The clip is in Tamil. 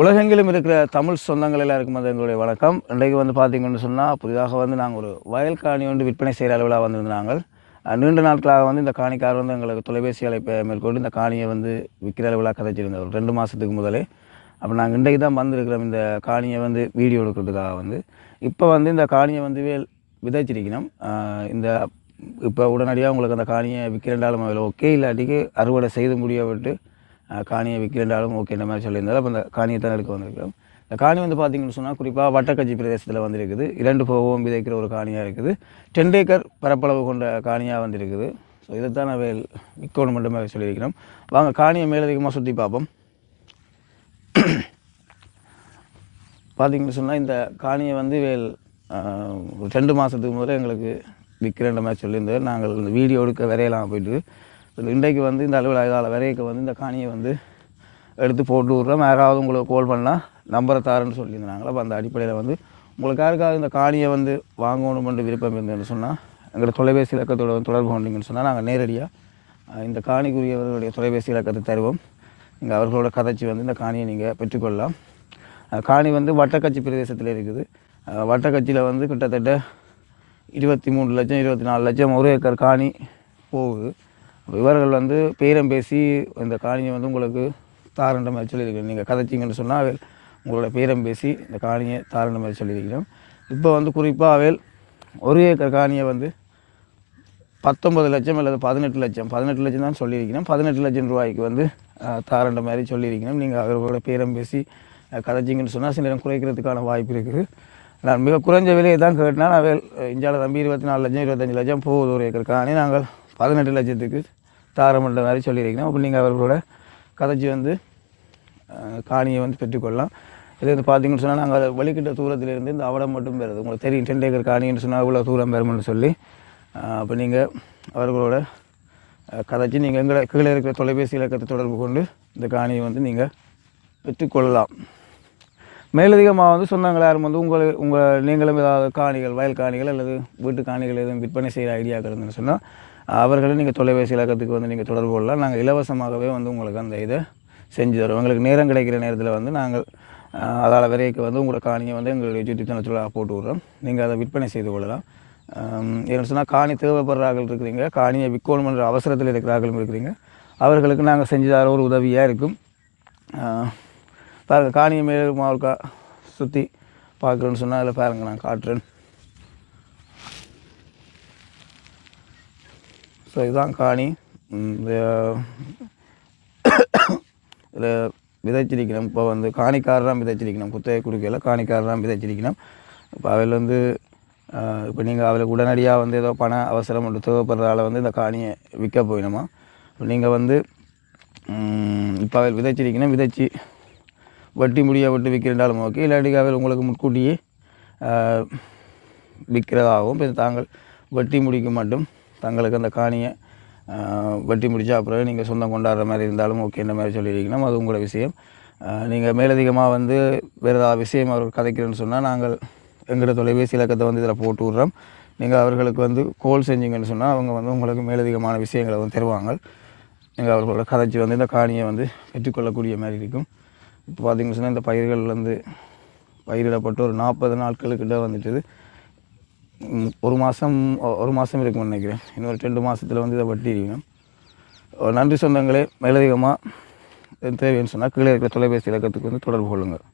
உலகெங்கிலும் இருக்கிற தமிழ் சொந்தங்கள் எல்லாருக்கும் வந்து எங்களுடைய வணக்கம். இன்றைக்கு வந்து பார்த்திங்கன்னு சொன்னால் புதிதாக வந்து நாங்கள் ஒரு வயல் காணி ஒன்று விற்பனை செய்கிற அளவில் வந்திருந்தாங்க நீண்ட நாட்களாக வந்து இந்த காணிக்கார் வந்து எங்களுக்கு தொலைபேசி அழைப்பை மேற்கொண்டு இந்த காணியை வந்து விற்கிற அளவில் கதைச்சிருந்தோம் ஒரு ரெண்டு மாதத்துக்கு முதலே. அப்போ நாங்கள் இன்றைக்கு தான் வந்திருக்கிறோம் இந்த காணியை வந்து வீடியோ எடுக்கிறதுக்காக வந்து. இப்போ வந்து இந்த காணியை வந்து வேல் விதைச்சிருக்கணும். இந்த இப்போ உடனடியாக உங்களுக்கு அந்த காணியை விற்கிறண்டாலும் ஓகே இல்லாட்டிக்கு அறுவடை செய்து முடிய விட்டு காணியை விற்கிறண்டாலும் ஓகேன்ற மாதிரி சொல்லியிருந்தாலும் அப்போ அந்த காணியை தான் எடுக்க வந்திருக்கிறோம். இந்த காணி வந்து பார்த்தீங்கன்னு சொன்னால் குறிப்பாக வட்டக்கச்சி பிரதேசத்தில் வந்திருக்குது. இரண்டு போகவும் விதைக்கிற ஒரு காணியாக இருக்குது. டென் ஏக்கர் பரப்பளவு கொண்ட காணியாக வந்திருக்குது. ஸோ இதைத்தான் நான் வேல் விற்கணும் மட்டுமே சொல்லியிருக்கிறோம். வாங்க காணியை மேலதிகமாக சுற்றி பார்ப்போம். பார்த்தீங்கன்னு சொன்னால் இந்த காணியை வந்து வேல் ஒரு ரெண்டு மாதத்துக்கு முதல்ல எங்களுக்கு விற்கிறேன்ற மாதிரி சொல்லியிருந்தது நாங்கள் இந்த வீடியோ எடுக்க விரையலாம் போயிட்டு இன்றைக்கு வந்து இந்த அலுவலகால வரைக்கும் வந்து இந்த காணியை வந்து எடுத்து போட்டு விட்றோம். யாராவது உங்களுக்கு கால் பண்ணால் நம்பரை தாருன்னு சொல்லியிருந்தாங்களா? அப்போ அந்த அடிப்படையில் வந்து உங்களுக்கு யாருக்காவது இந்த காணியை வந்து வாங்கணுமென்று விருப்பம் இருந்ததுன்னு சொன்னால் எங்களோட தொலைபேசி இலக்கத்தோட வந்து தொடர்பு கொண்டீங்கன்னு சொன்னால் நாங்கள் நேரடியாக இந்த காணிக்குரியவர்களுடைய தொலைபேசி இலக்கத்தை தருவோம். நீங்கள் அவர்களோட கதைச்சி வந்து இந்த காணியை நீங்கள் பெற்றுக்கொள்ளலாம். காணி வந்து வட்டக்கட்சி பிரதேசத்தில் இருக்குது. வட்டக்கட்சியில் வந்து கிட்டத்தட்ட இருபத்தி மூணு லட்சம் இருபத்தி நாலு லட்சம் ஒரு ஏக்கர் காணி போகுது. இவர்கள் வந்து பேரம் பேசி இந்த காணியை வந்து உங்களுக்கு தாரண்ட மாதிரி சொல்லியிருக்கிறேன். நீங்கள் கதைச்சிங்கன்னு சொன்னால் அவள் உங்களோட பேரம் பேசி இந்த காணியை தாரண்ட மாதிரி சொல்லியிருக்கிறோம். இப்போ வந்து குறிப்பாக அவைல் ஒரு ஏக்கர் காணியை வந்து பத்தொம்பது லட்சம் அல்லது பதினெட்டு லட்சம் பதினெட்டு லட்சம் தான் சொல்லியிருக்கிறோம். பதினெட்டு லட்சம் ரூபாய்க்கு வந்து தாரண்ட மாதிரி சொல்லியிருக்கிறோம். நீங்கள் அவர்களோட பேரம் பேசி கதைச்சிங்கன்னு சொன்னால் சில நேரம் குறைக்கிறதுக்கான வாய்ப்பு இருக்குது. நான் மிக குறைஞ்ச விலையை தான் கேட்டினா நான் இந்தியாவில் தம்பி இருபத்தி நாலு லட்சம் இருபத்தஞ்சி லட்சம் போகுது ஒரு ஏக்கர் காணி. நாங்கள் பதினெட்டு லட்சத்துக்கு தாரமன்ற மாதிரி சொல்லியிருக்கிறோம் அப்போ நீங்கள் அவர்களோட கதைச்சி வந்து காணியை வந்து பெற்றுக்கொள்ளலாம். இது வந்து பார்த்தீங்கன்னு சொன்னால் நாங்கள் வெளிக்கிட்ட தூரத்திலிருந்து இந்த அவடம் மட்டும் பெறுது உங்களுக்கு தெரியும் டென் ஏக்கர் காணின்னு சொன்னால் இவ்வளோ தூரம் பெறும்னு சொல்லி. அப்போ நீங்கள் அவர்களோட கதைச்சி நீங்கள் எங்களை கீழே இருக்கிற தொலைபேசி இலக்கத்தை தொடர்பு கொண்டு இந்த காணியை வந்து நீங்கள் பெற்றுக்கொள்ளலாம். மேலதிகமாக வந்து சொந்தங்கள் யாரும் வந்து உங்கள் உங்கள் நீங்களும் ஏதாவது காணிகள் வயல் காணிகள் அல்லது வீட்டு காணிகள் எதுவும் விற்பனை செய்கிற ஐடியாக்கள் இருந்துன்னு சொன்னால் அவர்களை நீங்கள் தொலைபேசி இலக்கத்துக்கு வந்து நீங்கள் தொடர்பு கொள்ளலாம். நாங்கள் இலவசமாகவே வந்து உங்களுக்கு அந்த இதை செஞ்சு தருவோம். எங்களுக்கு நேரம் கிடைக்கிற நேரத்தில் வந்து நாங்கள் அதால் விரைக்கு வந்து உங்களோட காணியை வந்து எங்களுடைய யூடியூப் சேனத்தில் போட்டு விட்றோம். நீங்கள் அதை விற்பனை செய்து கொள்ளலாம். என்ன சொன்னால் காணி தேவைப்படுறார்கள் இருக்கிறீங்க. காணியை விற்கணுமன்ற அவசரத்தில் இருக்கிறார்களும் இருக்கிறீங்க. அவர்களுக்கு நாங்கள் செஞ்சு தர ஒரு உதவியாக இருக்கும். பாருங்கள் காணிய மேலே மாவுக்கா சுற்றி பார்க்குறேன்னு சொன்னால் அதில் பாருங்க நான் காட்டுறேன். ஸோ இதுதான் காணி. இதில் விதைச்சிருக்கணும். இப்போ வந்து காணிக்காரராக விதைச்சிருக்கணும். குத்தகை குறுக்கையில் காணிக்காரராக விதைச்சிருக்கணும். இப்போ அவையில் வந்து இப்போ நீங்கள் அவளுக்கு உடனடியாக வந்து ஏதோ பண அவசரம் ஒன்று தேவைப்படுறதால வந்து இந்த காணியை விற்க போயிடுமா நீங்கள் வந்து இப்போ அவள் விதைச்சிருக்கணும். விதைச்சி வட்டி முடியாக விட்டு விற்கிறதாலும் ஓகே இல்லாட்டி உங்களுக்கு முன்கூட்டியே விற்கிறதாகவும் இப்போ தாங்கள் வட்டி முடிக்க மட்டும் தங்களுக்கு அந்த காணியை வட்டி முடித்தா அப்புறம் நீங்கள் சொந்தம் கொண்டாடுற மாதிரி இருந்தாலும் ஓகே இந்த மாதிரி சொல்லியிருக்கணும் அது உங்களோட விஷயம். நீங்கள் மேலதிகமாக வந்து வேறு ஏதாவது விஷயம் அவர்கள் கதைக்கிறேன்னு சொன்னால் நாங்கள் எங்களோட தொலைபேசி இலக்கத்தை வந்து இதில் போட்டு விட்றோம். நீங்கள் அவர்களுக்கு வந்து கோல் செஞ்சீங்கன்னு சொன்னால் அவங்க வந்து உங்களுக்கு மேலதிகமான விஷயங்களை வந்து தருவாங்க. நீங்கள் அவர்களோட கதைச்சி வந்து இந்த காணியை வந்து பெற்றுக்கொள்ளக்கூடிய மாதிரி இருக்கும். இப்போ பார்த்தீங்கன்னு சொன்னால் இந்த பயிர்கள்லேருந்து பயிரிடப்பட்டு ஒரு நாற்பது நாட்களுக்கிட்ட வந்துட்டு ஒரு மாதம் ஒரு மாதம் இருக்கும்னு நினைக்கிறேன். இன்னொரு ரெண்டு மாதத்தில் வந்து இதை வட்டி இருக்கணும் நன்றி சொந்தங்களே. மேலதிகமாக தேவைன்னு சொன்னால் கீழே இருக்கிற தொலைபேசி இலக்கத்துக்கு வந்து தொடர்பு கொள்ளுங்கள்.